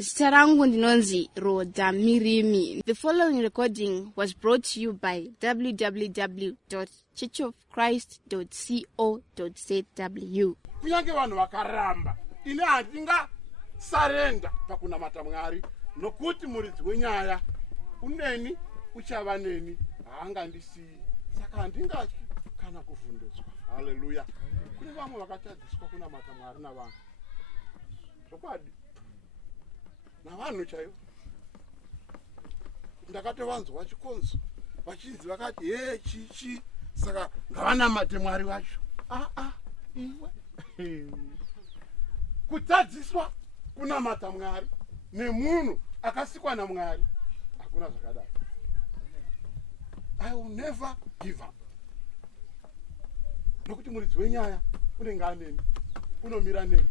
Zita rangu ndinonzi Roda Mirimi. The following recording was brought to you by www.churchofchrist.co.zw. Kunyange vanhu vakaramba ine handinga sarenda pakunamata Mwari nokuti muridzi wenyaya uneni uchava neni haangandisiyi saka handingatyi kana kuvhundutswa. Haleluya. Kune vamwe vakatadziswa kunamata Mwari navanhu zvokwadi navanhu chaivo. Ndakatovanzwa chikonzo vachinzi vakati chichi saka ngavanamate Mwari vacho. Iwe kutadziswa kunamata Mwari nemunhu akasikwa naMwari hakuna zvakadaro. I will never give up. Nokuti muridzi wenyaya unenge aneni, unomira neni,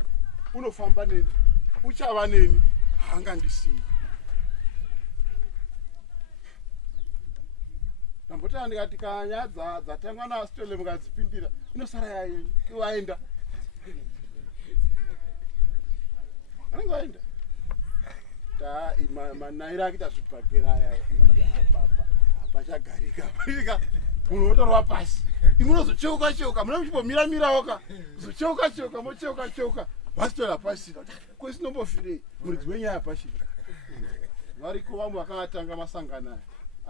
unofamba neni, uchava neni, haangandisiyi. Ndambota ndikati kanya dzatangwa naStole mukadzipindira inosara yayenyu waenda. Anenge waenda. Manaira akita zvibhagera aya apachagarika unotorwa pasi imunozocheuka muna muchimbomira oka zocheuka mocheuka vasitora pasi kwesinombofirei muridzi wenyaya pashi. Variko vamwe vakatanga masangano aya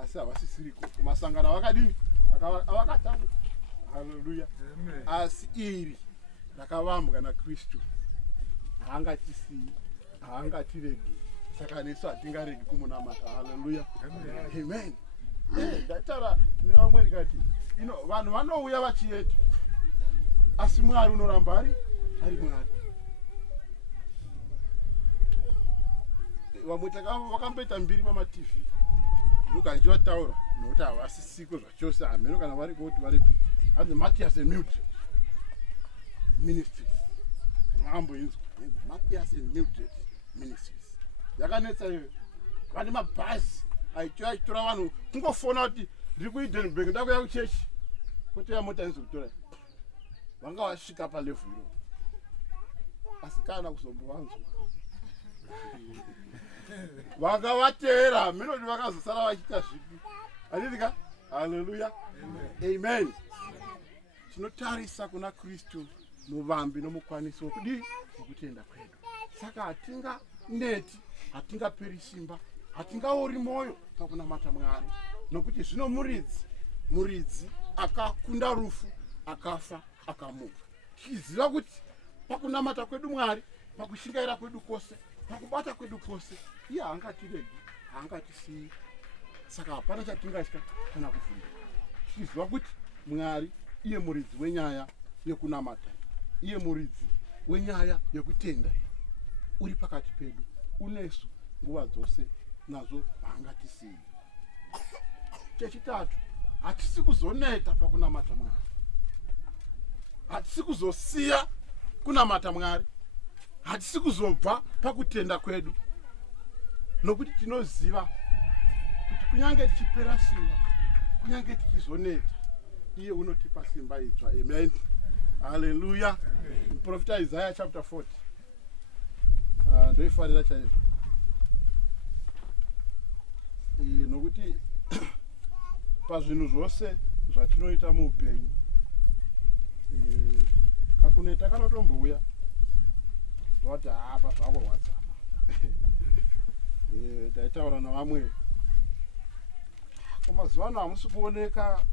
asi havasisiriko masangano avakadini avakatanga. Haleluya. Asi iri rakavambwa naKristu haangatisiyi haangatiregi saka nesu hatingaregi kumunamata. Haleluya. Amen. Ndataura nevamwe ndikati vanhu vanouya vachienda asi Mwari unoramba ari Mwari. Vamwe vakamboita mbiri pamaTV ndokanjivataura nokuti havasisiko zvachose hameno kana vari kuti varipi hanzi Matthias and Mildred Ministries. Mamboinzwa Matthias and Mildred Ministries yakanetsa iwe vane mabhazi aitora vanhu kungofona kuti ndiri kuEdenburg ndakuya kuchechi kutoya mota inozokutora vanga vasvika palevhu iro asi kana kuzombovanzwa vanga vateera hameno kuti vakazosara vachiita zvipi haditika. Haleluya. Amen. Tinotarisa kuna Kristu muvambi nomukwanisi wokutenda kwedu saka hatinga neti hatingaperi simba hatingaori moyo pakunamata Mwari nokuti zvino muridzi akakunda rufu akafa akamuka. Tichiziva kuti pakunamata kwedu Mwari pakushingaira kwedu kwose pakubata kwedu kwose iye haangatiregi haangatisiyi saka hapana chatingatya kana kuvhunda. Tichiziva kuti Mwari iye muridzi wenyaya yekunamata, iye muridzi wenyaya yekutenda uri pakati pedu unesu nguva dzose nazvo haangatisiyi. Chechitatu, hatisi kuzoneta pakunamata Mwari, hatisi kuzosiya kunamata Mwari, hatisi kuzobva pakutenda kwedu nokuti tinoziva kuti kunyange tichipera simba, kunyange tichizoneta, iye unotipa simba idzva. Amen. Haleluya. Profeta Isaiah chapter 40 ndoifarira chaizvo nokuti pazvinhu zvose zvatinoita muupenyu kakuneta kanotombouya zvati apa zvakurwadzana. Taitaura navamwe mazuva ano hamusi kuoneka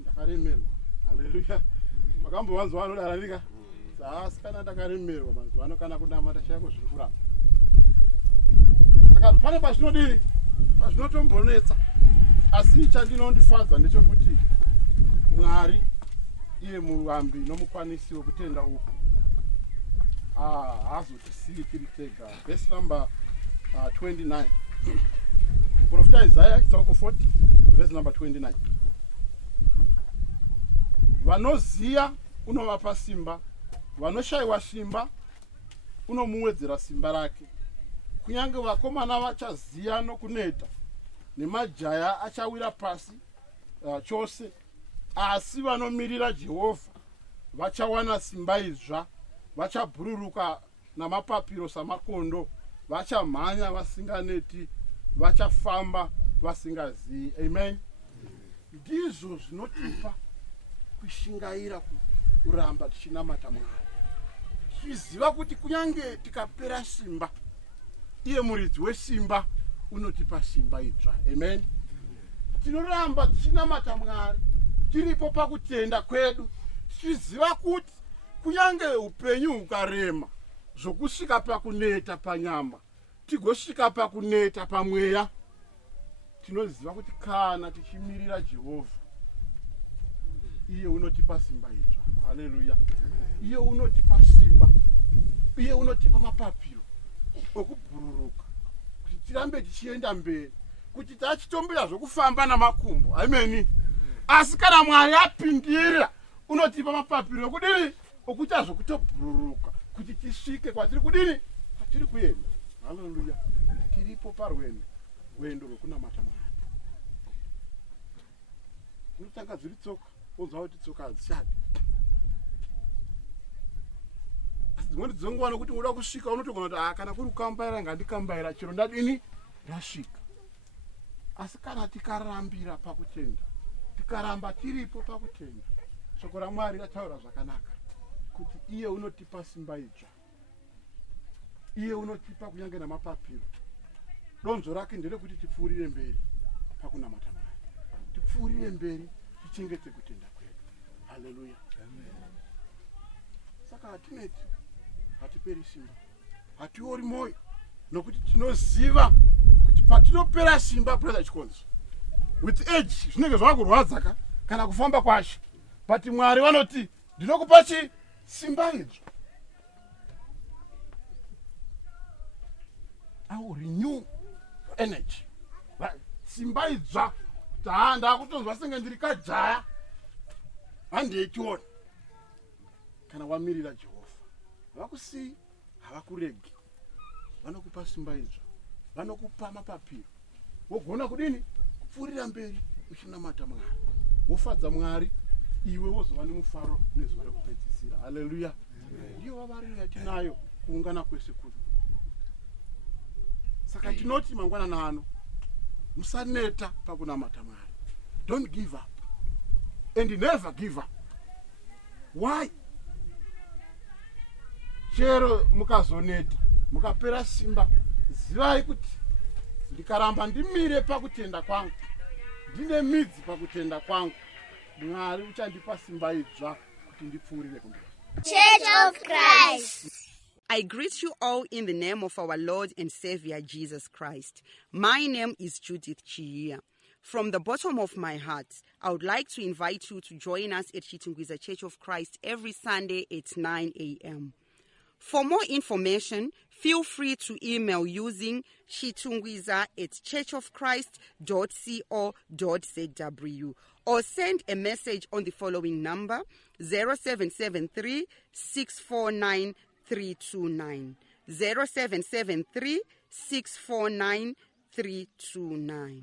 ndakaremerwa. Haleluya. Makambovanzwa vanodararika asi kana ndakaremerwa mazuva ano kana kunamata chaiko zviri kuramba saka pane pazvinodii pazvinotombonetsa asi chandinondifadza ndechekuti Mwari iye muvambi nomukwanisi wekutenda uku haazotisiyi tiri tega. Verse number 29 Profeta Isaiah chitsauko 40 verse number 29. Vanoziya unovapa simba, vanoshayiwa simba unomuwedzera simba rake. Kunyange vakomana vachaziya nokuneta nemajaya achawira pasi chose, asi vanomirira Jehovha vachawana simba idzva, vachabhururuka namapapiro samakondo, vachamhanya vasinganeti, vachafamba vasingazivi. Amen. Ndizvo zvinotipa kushingaira kuramba tichinamata Mwari, tichiziva kuti kunyange tikapera simba, iye muridzi wesimba unotipa simba idzva. Amen. Tinoramba tichinamata Mwari tiripo pakutenda kwedu, tichiziva kuti kunyange upenyu ukarema, zvokusvika pakuneta panyama tigosvika pakuneta pamweya, tinoziva kuti kana tichimirira Jehovha, iye unotipa simba idzva. Haleluya. Iye unotipa simba, iye unotipa mapapiro okubhururuka kuti tirambe tichienda mberi, kuti tachitombera zvokufamba namakumbo. Amen. Asi kana Mwari apindira, unotipa mapapiro okudini, okuita zvokutobhururuka kuti tisvike kwatiri kudini, kwatiri kuenda. Haleluya. Tiripo parwendo rwokunamata Mwari. Unotanga dziri tsoka, wonzwa kuti tsoka hadzichadi. Asi dzimweni dzenguva nokuti unoda kusvika, unotogona kuti kana kuri kukambaira ngandikambaira, chero ndadini ndasvika. Asi kana tikarambira pakutenda, tikaramba tiripo pakutenda, shoko raMwari rataura zvakanaka kuti iye unotipa simba idzva, iye unotipa kunyange namapapiro. Donzvo rake nderekuti tipfuurire mberi pakunamata Mwari, tipfuurire mberi, tichengete kutenda kwedu. Haleluya. Saka hatineti, hatiperi simba, hatiori moyo, nokuti tinoziva kuti patinopera simba, brother Chikonzo, with age zvinenge zvakurwadza kana kufamba kwasho, but Mwari vanoti ndinokupa simba idzva. I will renew your energy. Simba idzva, ndakutonzwa senge ndiri kajaya, handeichiona. Kana wamirira Jehovha, havakusii, havakuregi, vanokupa simba idzva, vanokupa mapapiro, wogona kudini, kupfuurira mberi uchinamata Mwari, wofadza Mwari, iwe wozova nemufaro nezuva rekupedzisira. Haleluya. Ndiyo vavariro yatinayo kuungana kwese kuno. Saka tinoti mangwanani ano, musaneta pakunamata Mwari. Don't give up and never give up. Why? Chero mukazoneta, mukapera simba, zivai kuti ndikaramba ndimire pakutenda kwangu, ndine midzi pakutenda kwangu, Mwari uchandipa simba idzva kuti ndipfuurire kumberi. Church of Christ. I greet you all in the name of our Lord and Savior Jesus Christ. My name is Judith Chihia. From the bottom of my heart, I would like to invite you to join us at Chitungwiza Church of Christ every Sunday at 9 a.m. For more information, feel free to email using chitungwiza@churchofchrist.co.zw or send a message on the following number 0773 649 329 0773 649 329.